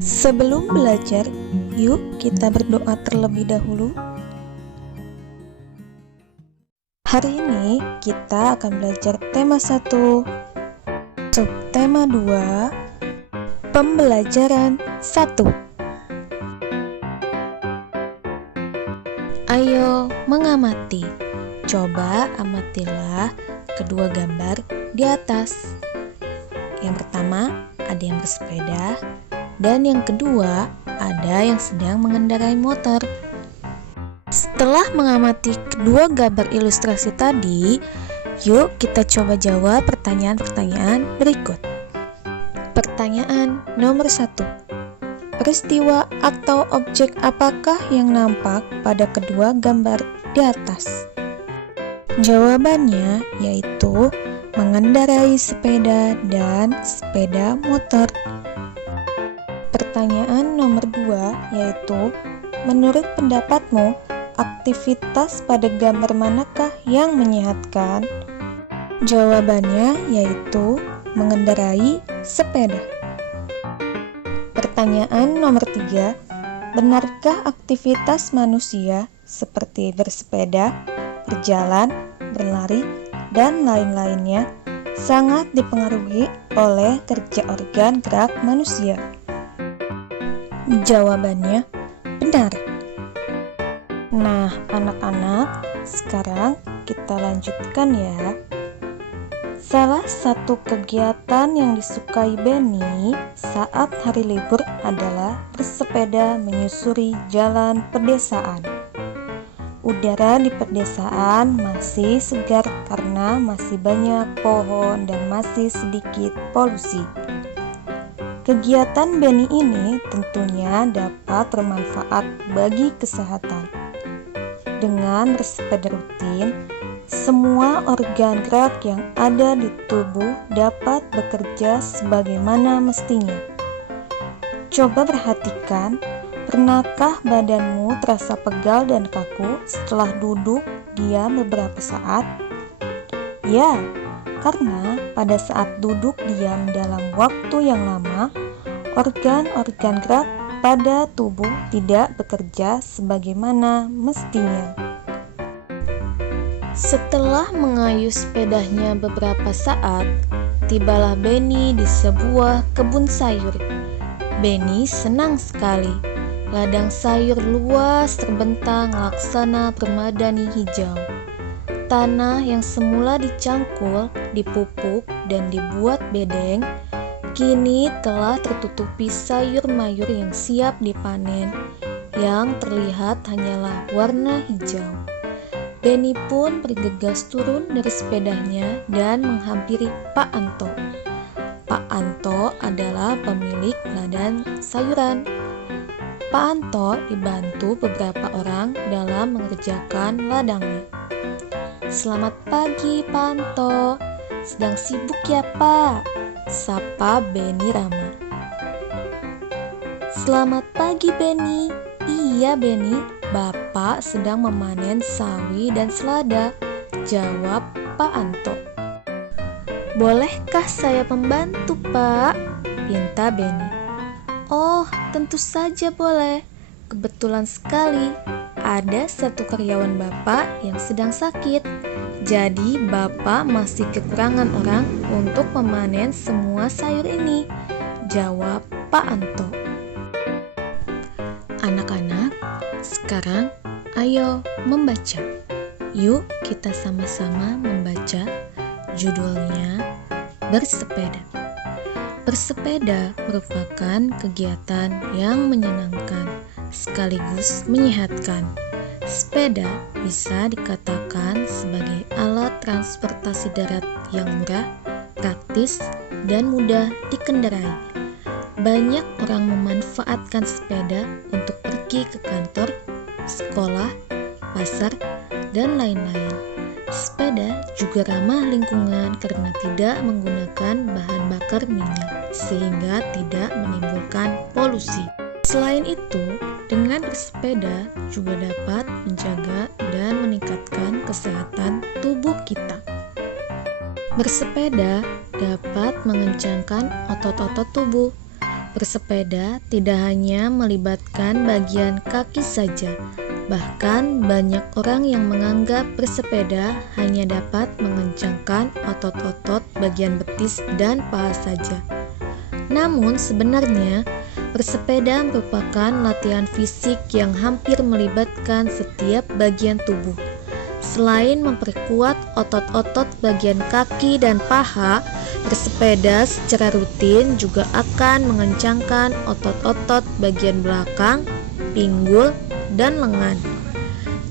Sebelum belajar, yuk kita berdoa terlebih dahulu. Hari ini kita akan belajar tema 1, subtema 2, pembelajaran 1. Ayo mengamati. Coba amatilah kedua gambar di atas. Yang pertama, ada yang bersepeda, dan yang kedua, ada yang sedang mengendarai motor. Setelah mengamati kedua gambar ilustrasi tadi, yuk kita coba jawab pertanyaan-pertanyaan berikut. Pertanyaan nomor 1. Peristiwa atau objek apakah yang nampak pada kedua gambar di atas? Jawabannya yaitu mengendarai sepeda dan sepeda motor. Pertanyaan nomor 2 yaitu, menurut pendapatmu, aktivitas pada gambar manakah yang menyehatkan? Jawabannya yaitu mengendarai sepeda. Pertanyaan nomor 3, benarkah aktivitas manusia seperti bersepeda, berjalan, berlari, dan lain-lainnya sangat dipengaruhi oleh kerja organ gerak manusia? Jawabannya benar. Nah, anak-anak, sekarang kita lanjutkan ya. Salah satu kegiatan yang disukai Benny saat hari libur adalah bersepeda menyusuri jalan pedesaan. Udara di pedesaan masih segar karena masih banyak pohon dan masih sedikit polusi. Kegiatan Benny ini tentunya dapat bermanfaat bagi kesehatan. Dengan bersepeda rutin, semua organ gerak yang ada di tubuh dapat bekerja sebagaimana mestinya. Coba perhatikan, pernahkah badanmu terasa pegal dan kaku setelah duduk diam beberapa saat? Ya, karena pada saat duduk diam dalam waktu yang lama, organ-organ gerak pada tubuh tidak bekerja sebagaimana mestinya. Setelah mengayuh sepedanya beberapa saat, tibalah Benny di sebuah kebun sayur. Benny senang sekali. Ladang sayur luas terbentang laksana permadani hijau. Tanah yang semula dicangkul, dipupuk, dan dibuat bedeng, kini telah tertutupi sayur mayur yang siap dipanen. Yang terlihat hanyalah warna hijau. Benny pun bergegas turun dari sepedanya dan menghampiri Pak Anto. Pak Anto adalah pemilik ladang sayuran. Pak Anto dibantu beberapa orang dalam mengerjakan ladangnya. Selamat pagi, Pak Anto. Sedang sibuk ya, Pak? Sapa Benny ramah. Selamat pagi, Benny. Iya, Benny. Bapak sedang memanen sawi dan selada, jawab Pak Anto. Bolehkah saya membantu, Pak? Pinta Benny. Oh, tentu saja boleh. Kebetulan sekali, ada satu karyawan Bapak yang sedang sakit. Jadi, Bapak masih kekurangan orang untuk memanen semua sayur ini, jawab Pak Anto. Anak-anak, sekarang ayo membaca. Yuk kita sama-sama membaca. Judulnya Bersepeda. Bersepeda merupakan kegiatan yang menyenangkan sekaligus menyehatkan. Sepeda bisa dikatakan sebagai alat transportasi darat yang murah, praktis, dan mudah dikendarai. Banyak orang memanfaatkan sepeda untuk pergi ke kantor, sekolah, pasar, dan lain-lain. Sepeda juga ramah lingkungan karena tidak menggunakan bahan bakar minyak, sehingga tidak menimbulkan polusi. Selain itu, dengan bersepeda juga dapat menjaga dan meningkatkan kesehatan tubuh kita. Bersepeda dapat mengencangkan otot-otot tubuh. Bersepeda tidak hanya melibatkan bagian kaki saja, bahkan banyak orang yang menganggap bersepeda hanya dapat mengencangkan otot-otot bagian betis dan paha saja. Namun sebenarnya, bersepeda merupakan latihan fisik yang hampir melibatkan setiap bagian tubuh. Selain memperkuat otot-otot bagian kaki dan paha, bersepeda secara rutin juga akan mengencangkan otot-otot bagian belakang, pinggul, dan lengan.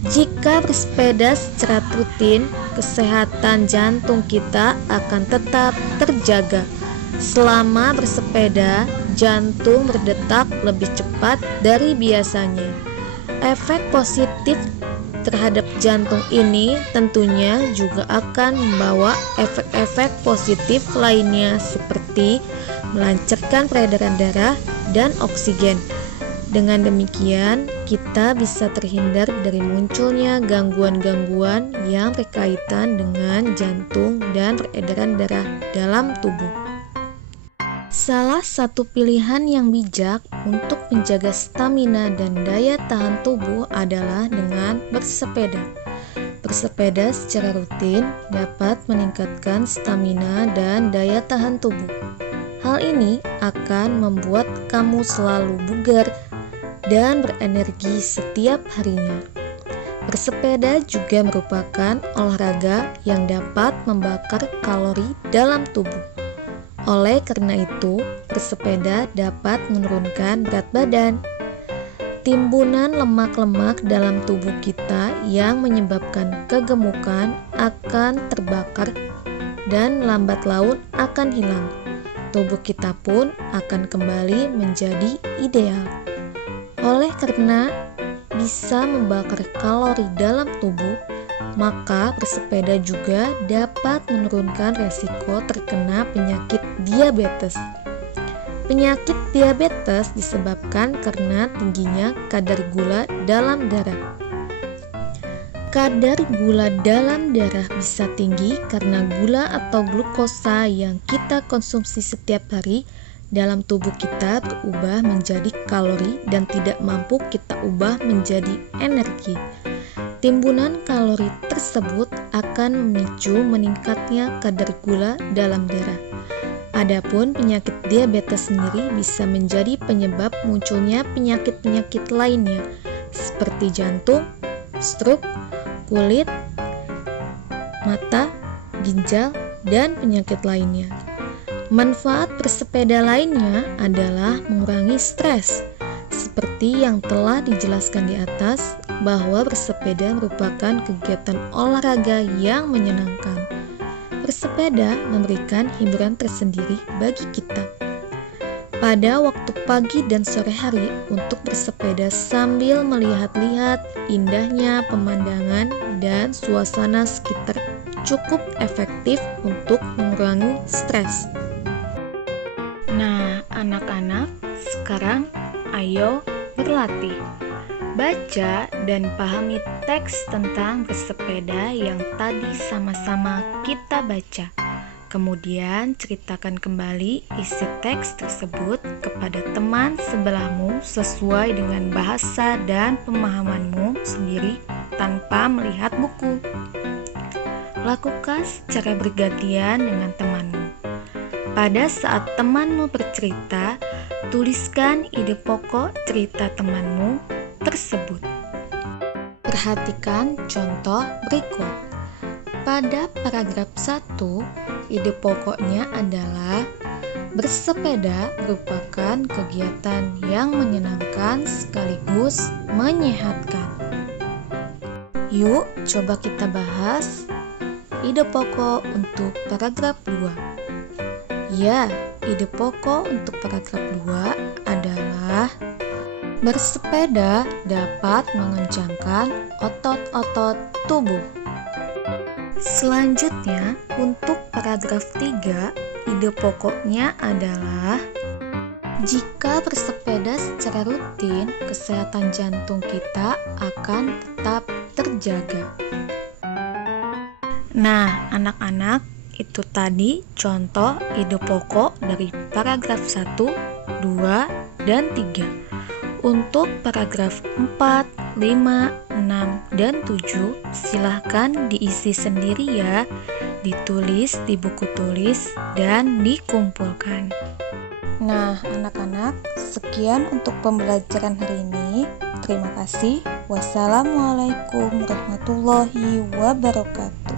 Jika bersepeda secara rutin, kesehatan jantung kita akan tetap terjaga. Selama bersepeda, jantung berdetak lebih cepat dari biasanya. Efek positif terhadap jantung ini tentunya juga akan membawa efek-efek positif lainnya seperti melancarkan peredaran darah dan oksigen. Dengan demikian, kita bisa terhindar dari munculnya gangguan-gangguan yang berkaitan dengan jantung dan peredaran darah dalam tubuh. Salah satu pilihan yang bijak untuk menjaga stamina dan daya tahan tubuh adalah dengan bersepeda. Bersepeda secara rutin dapat meningkatkan stamina dan daya tahan tubuh. Hal ini akan membuat kamu selalu bugar dan berenergi setiap harinya. Bersepeda juga merupakan olahraga yang dapat membakar kalori dalam tubuh. Oleh karena itu, bersepeda dapat menurunkan berat badan. Timbunan lemak-lemak dalam tubuh kita yang menyebabkan kegemukan akan terbakar dan lambat laun akan hilang. Tubuh kita pun akan kembali menjadi ideal. Oleh karena bisa membakar kalori dalam tubuh, maka bersepeda juga dapat menurunkan resiko terkena penyakit diabetes. Penyakit diabetes disebabkan karena tingginya kadar gula dalam darah. Kadar gula dalam darah bisa tinggi karena gula atau glukosa yang kita konsumsi setiap hari dalam tubuh kita berubah menjadi kalori dan tidak mampu kita ubah menjadi energi. Timbunan kalori tersebut akan memicu meningkatnya kadar gula dalam darah. Adapun penyakit diabetes sendiri bisa menjadi penyebab munculnya penyakit-penyakit lainnya seperti jantung, stroke, kulit, mata, ginjal, dan penyakit lainnya. Manfaat bersepeda lainnya adalah mengurangi stres. Seperti yang telah dijelaskan di atas, bahwa bersepeda merupakan kegiatan olahraga yang menyenangkan. Bersepeda memberikan hiburan tersendiri bagi kita. Pada waktu pagi dan sore hari untuk bersepeda sambil melihat-lihat indahnya pemandangan dan suasana sekitar cukup efektif untuk mengurangi stres. Nah, anak-anak, sekarang ayo berlatih. Baca dan pahami teks tentang bersepeda yang tadi sama-sama kita baca. Kemudian ceritakan kembali isi teks tersebut kepada teman sebelahmu sesuai dengan bahasa dan pemahamanmu sendiri tanpa melihat buku. Lakukan secara bergantian dengan temanmu. Pada saat temanmu bercerita, tuliskan ide pokok cerita temanmu tersebut. Perhatikan contoh berikut. Pada paragraf 1, ide pokoknya adalah bersepeda merupakan kegiatan yang menyenangkan sekaligus menyehatkan. Yuk, coba kita bahas ide pokok untuk paragraf 2. Ya, ide pokok untuk paragraf 2 adalah bersepeda dapat mengencangkan otot-otot tubuh. Selanjutnya, untuk paragraf 3, ide pokoknya adalah Jika bersepeda secara rutin, kesehatan jantung kita akan tetap terjaga. Nah, anak-anak, itu tadi contoh ide pokok dari paragraf 1, 2, dan 3. Untuk paragraf 4, 5, 6, dan 7, silahkan diisi sendiri ya, ditulis di buku tulis, dan dikumpulkan. Nah, anak-anak, sekian untuk pembelajaran hari ini. Terima kasih. Wassalamualaikum warahmatullahi wabarakatuh.